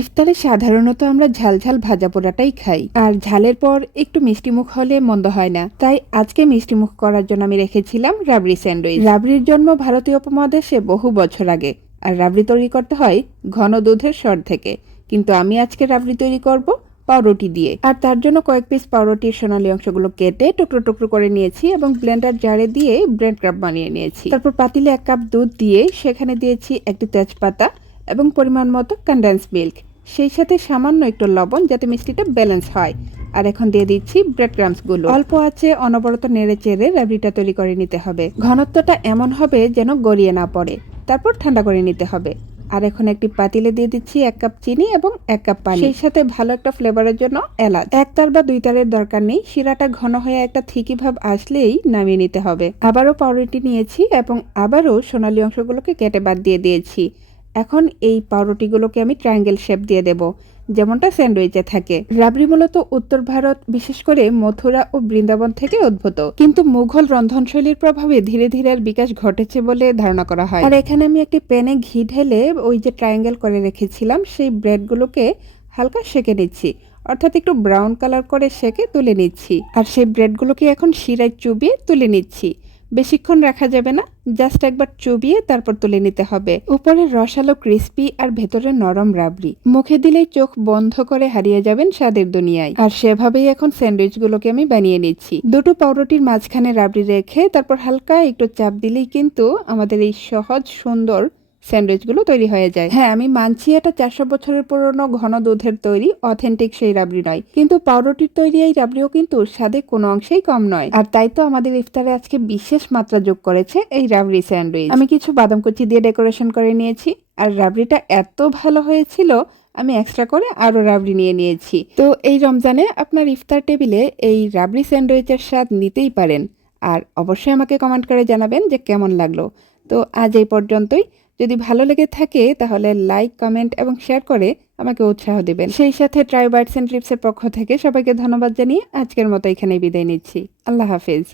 ইফতারে সাধারণত আমরা ঝাল ঝাল ভাজা পোড়াটাই খাই, আর ঝালের পর একটু মিষ্টিমুখ হলে মন্দ হয় না। তাই আজকে মিষ্টিমুখ করার জন্য আমি রেখেছিলাম রাবড়ি স্যান্ডউইচ। রাবড়ির জন্ম ভারতীয় উপমহাদেশে বহু বছর আগে, আর রাবড়ি তৈরি করতে হয় ঘন দুধের সর থেকে। কিন্তু আমি আজকে রাবড়ি তৈরি করব পাউরুটি দিয়ে, আর তার জন্য কয়েক পিস পাউরুটির সোনালী অংশগুলো কেটে টুকরো টুকরো করে নিয়েছি এবং ব্লেন্ডার জারে দিয়ে ব্রেড ক্রাম্ব বানিয়ে নিয়েছি। তারপর পাতিলে 1 কাপ দুধ দিয়ে সেখানে দিয়েছি একটি তেজপাতা এবং পরিমাণ মতো কনডেন্স মিল্ক, সেই সাথে সামান্য একটু লবণ যাতে মিষ্টিটা ব্যালেন্স হয়। আর এখন দিয়ে দিচ্ছি ব্রেড ক্রাম্বসগুলো। অল্প আছে অনবরত নেড়ে চেড়ে রাবড়িটা তৈরি করে নিতে হবে। ঘনত্বটা এমন হবে যেন গড়িয়ে না পড়ে, তারপর ঠান্ডা করে নিতে হবে। আর এখন একটি পাতিলে দিয়ে দিচ্ছি 1 কাপ চিনি এবং 1 কাপ পানি, সেই সাথে ভালো একটা ফ্লেভারের জন্য এলাচ। 1 তার বা 2 তারের দরকার নেই, শিরাটা ঘন হয়ে একটা থিকি ভাব আসলেই নামিয়ে নিতে হবে। আবারও পাউরুটি নিয়েছি এবং আবারও সোনালী অংশগুলোকে কেটে বাদ দিয়ে দিয়েছি। এখন এই পাউরুটিগুলোকে আমি ট্রায়াঙ্গেল শেপ দিয়ে দেব, যেমনটা স্যান্ডউইচে থাকে। রাবড়ি মূলত উত্তর ভারত, বিশেষ করে মথুরা ও বৃন্দাবন থেকে উদ্ভূত, কিন্তু মুঘল রন্ধনশৈলীর প্রভাবে ধীরে ধীরে এর বিকাশ ঘটেছে বলে ধারণা করা হয়। আর এখানে আমি একটি প্যানে ঘি ঢেলে ওই যে ট্রায়াঙ্গেল করে রেখেছিলাম সেই ব্রেডগুলোকে হালকা সেঁকে নিচ্ছি, অর্থাৎ একটু ব্রাউন কালার করে সেঁকে তুলে নিচ্ছি। আর সেই ব্রেডগুলোকে এখন শিরায় চুবিয়ে তুলে নিচ্ছি। বেশিক্ষণ রাখা যাবে না, জাস্ট একবার চুবিয়ে তারপর তুলে নিতে হবে। উপরে রসালো ক্রিস্পি আর ভেতরে নরম রাবড়ি, মুখে দিলেই চোখ বন্ধ করে হারিয়ে যাবেন স্বাদের দুনিয়ায়। আর সেভাবেই এখন স্যান্ডউইচগুলোকে আমি বানিয়ে নিচ্ছি। দুটো পাউরুটির মাঝখানে রাবড়ি রেখে তারপর হালকা একটু চাপ দিলেই কিন্তু আমাদের এই সহজ সুন্দর স্যান্ডউইচগুলো তৈরি হয়ে যায়। হ্যাঁ, আমি মানছি এটা 400 বছরের পুরনো ঘন দুধের তৈরি অথেন্টিক সেই রাবড়ি নয়, কিন্তু পাউরুটির তৈরি এই রাবড়িও কিন্তু স্বাদে কোনো অংশেই কম নয়। আর তাই তো আমাদের ইফতারে আজকে বিশেষ মাত্রা যোগ করেছে এই রাবড়ি স্যান্ডউইচ। আমি কিছু বাদাম কুচি দিয়ে ডেকোরেশন করে নিয়েছি, আর রাবড়িটা এত ভালো হয়েছিল আমি এক্সট্রা করে আরো রাবড়ি নিয়ে নিয়েছি। তো এই রমজানে আপনার ইফতার টেবিলে এই রাবড়ি স্যান্ডউইচের স্বাদ নিতেই পারেন। আর অবশ্যই আমাকে কমেন্ট করে জানাবেন যে কেমন লাগলো। তো আজ এই পর্যন্তই। যদি ভালো লেগে থাকে তাহলে লাইক, কমেন্ট এবং শেয়ার করে আমাকে উৎসাহ দিবেন। সেই সাথে ট্রাই বাইটস এন্ড ট্রিপসের পক্ষ থেকে সবাইকে ধন্যবাদ জানিয়ে আজকের মতো এখানেই বিদায় নিচ্ছি। আল্লাহ হাফেজ।